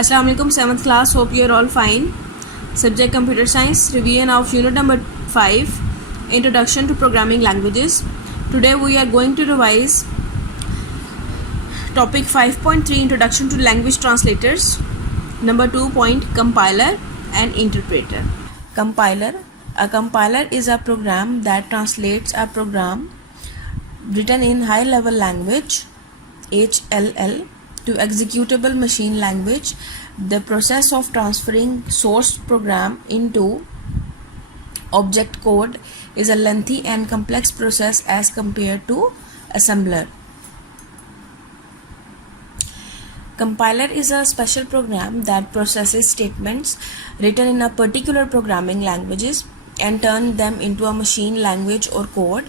Assalamu alaikum, 7th class. Hope you are all fine. Subject Computer Science, revision of unit number 5, Introduction to Programming Languages. Today we are going to revise topic 5.3, Introduction to Language Translators. Number 2 point, Compiler and Interpreter. Compiler. A compiler is a program that translates a program written in high level language HLL to executable machine language. The process of transferring source program into object code is a lengthy and complex process as compared to assembler. Compiler is a special program that processes statements written in a particular programming languages and turn them into a machine language or code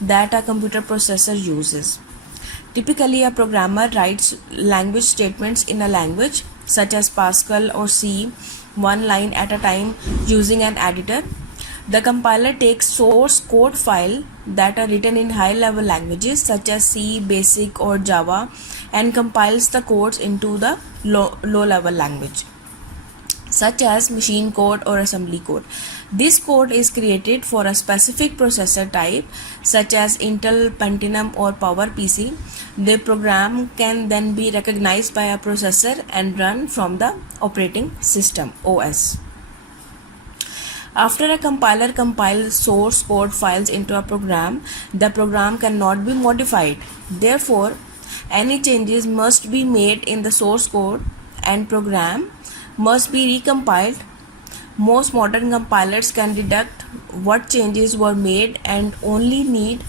that a computer processor uses. Typically, a programmer writes language statements in a language such as Pascal or C, one line at a time using an editor. The compiler takes source code files that are written in high-level languages such as C, Basic or Java and compiles the codes into the low-level language such as machine code or assembly code. This code is created for a specific processor type such as Intel, Pentium or PowerPC. The program can then be recognized by a processor and run from the operating system OS. After a compiler compiles source code files into a program, the program cannot be modified. Therefore, any changes must be made in the source code and program must be recompiled. Most modern compilers can deduct what changes were made and only need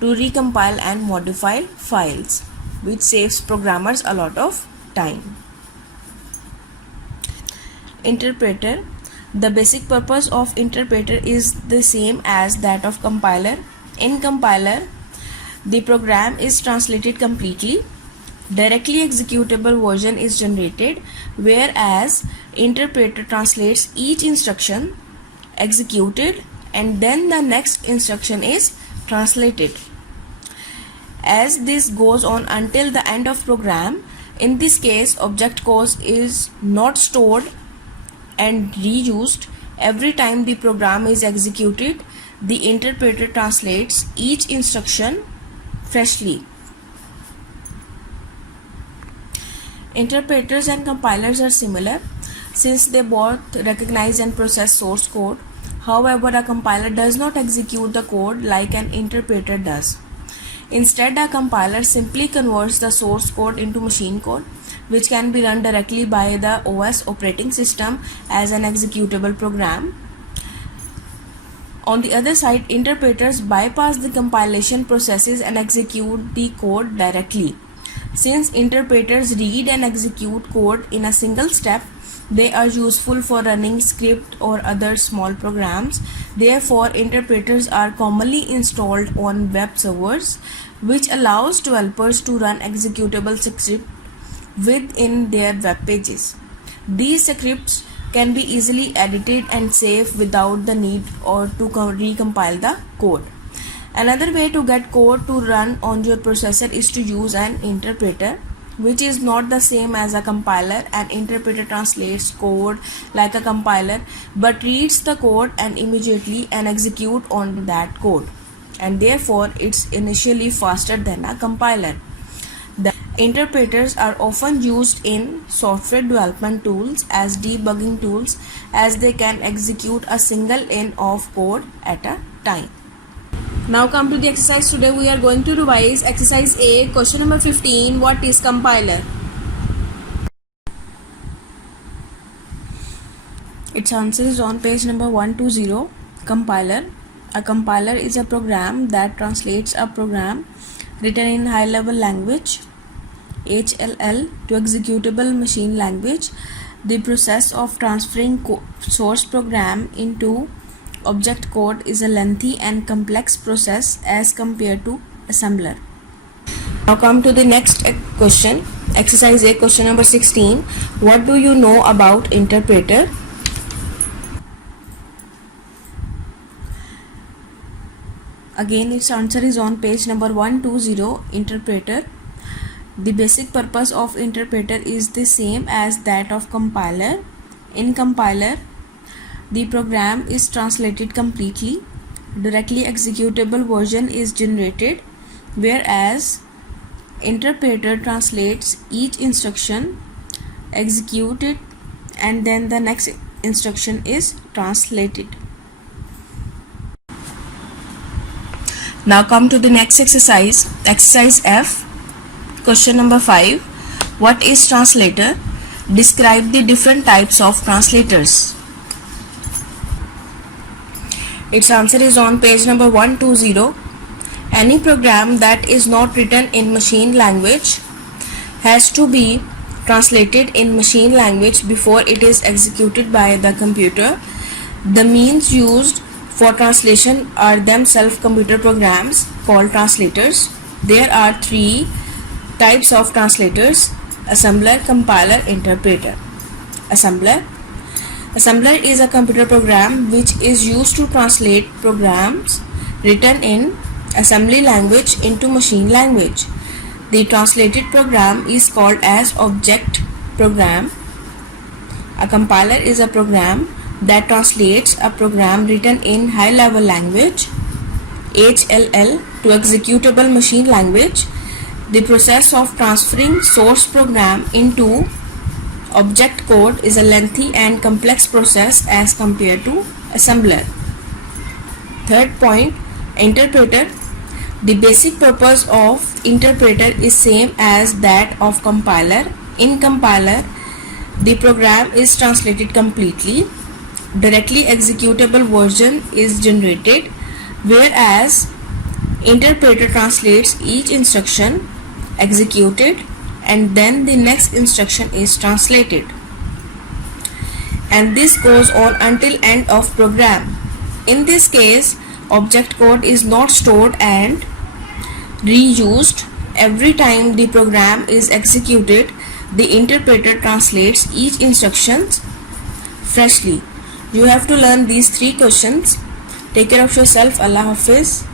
to recompile and modify files, which saves programmers a lot of time. Interpreter. The basic purpose of interpreter is the same as that of compiler. In compiler, the program is translated completely. Directly executable version is generated, whereas interpreter translates each instruction executed and then the next instruction is translated. As this goes on until the end of program, in this case object code is not stored and reused. Every time the program is executed, the interpreter translates each instruction freshly. Interpreters and compilers are similar since they both recognize and process source code. However, a compiler does not execute the code like an interpreter does. Instead, a compiler simply converts the source code into machine code, which can be run directly by the OS operating system as an executable program. On the other side, interpreters bypass the compilation processes and execute the code directly. Since interpreters read and execute code in a single step, they are useful for running script or other small programs. Therefore, interpreters are commonly installed on web servers, which allows developers to run executable scripts within their web pages. These scripts can be easily edited and saved without the need or to recompile the code. Another way to get code to run on your processor is to use an interpreter, which is not the same as a compiler. An interpreter translates code like a compiler but reads the code and immediately and execute on that code, and therefore it's initially faster than a compiler. The interpreters are often used in software development tools as debugging tools, as they can execute a single line of code at a time. Now come to the exercise. Today we are going to revise exercise A, question number 15. What is compiler? Its answer is on page number 120. Compiler. A compiler is a program that translates a program written in high level language HLL to executable machine language. The process of transferring source program into object code is a lengthy and complex process as compared to assembler. Now come to the next question. Exercise A, question number 16. What do you know about interpreter? Again, its answer is on page number 120. Interpreter. The basic purpose of interpreter is the same as that of compiler. In compiler, the program is translated completely. Directly executable version is generated, whereas interpreter translates each instruction, execute it, and then the next instruction is translated. Now come to the next exercise. Exercise F. Question number 5. What is translator? Describe the different types of translators. Its answer is on page number 120. Any program that is not written in machine language has to be translated in machine language before it is executed by the computer. The means used for translation are themselves computer programs called translators. There are 3 types of translators: assembler, compiler, interpreter. Assembler is a computer program which is used to translate programs written in assembly language into machine language. The translated program is called as object program. A compiler is a program that translates a program written in high-level language HLL to executable machine language. The process of transferring source program into object code is a lengthy and complex process as compared to assembler. Third point, interpreter. The basic purpose of interpreter is same as that of compiler. In compiler, the program is translated completely. Directly executable version is generated, whereas interpreter translates each instruction, executed, and then the next instruction is translated. And this goes on until end of program. In this case, object code is not stored and reused. Every time the program is executed, the interpreter translates each instruction freshly. You have to learn these 3 questions. Take care of yourself. Allah Hafiz.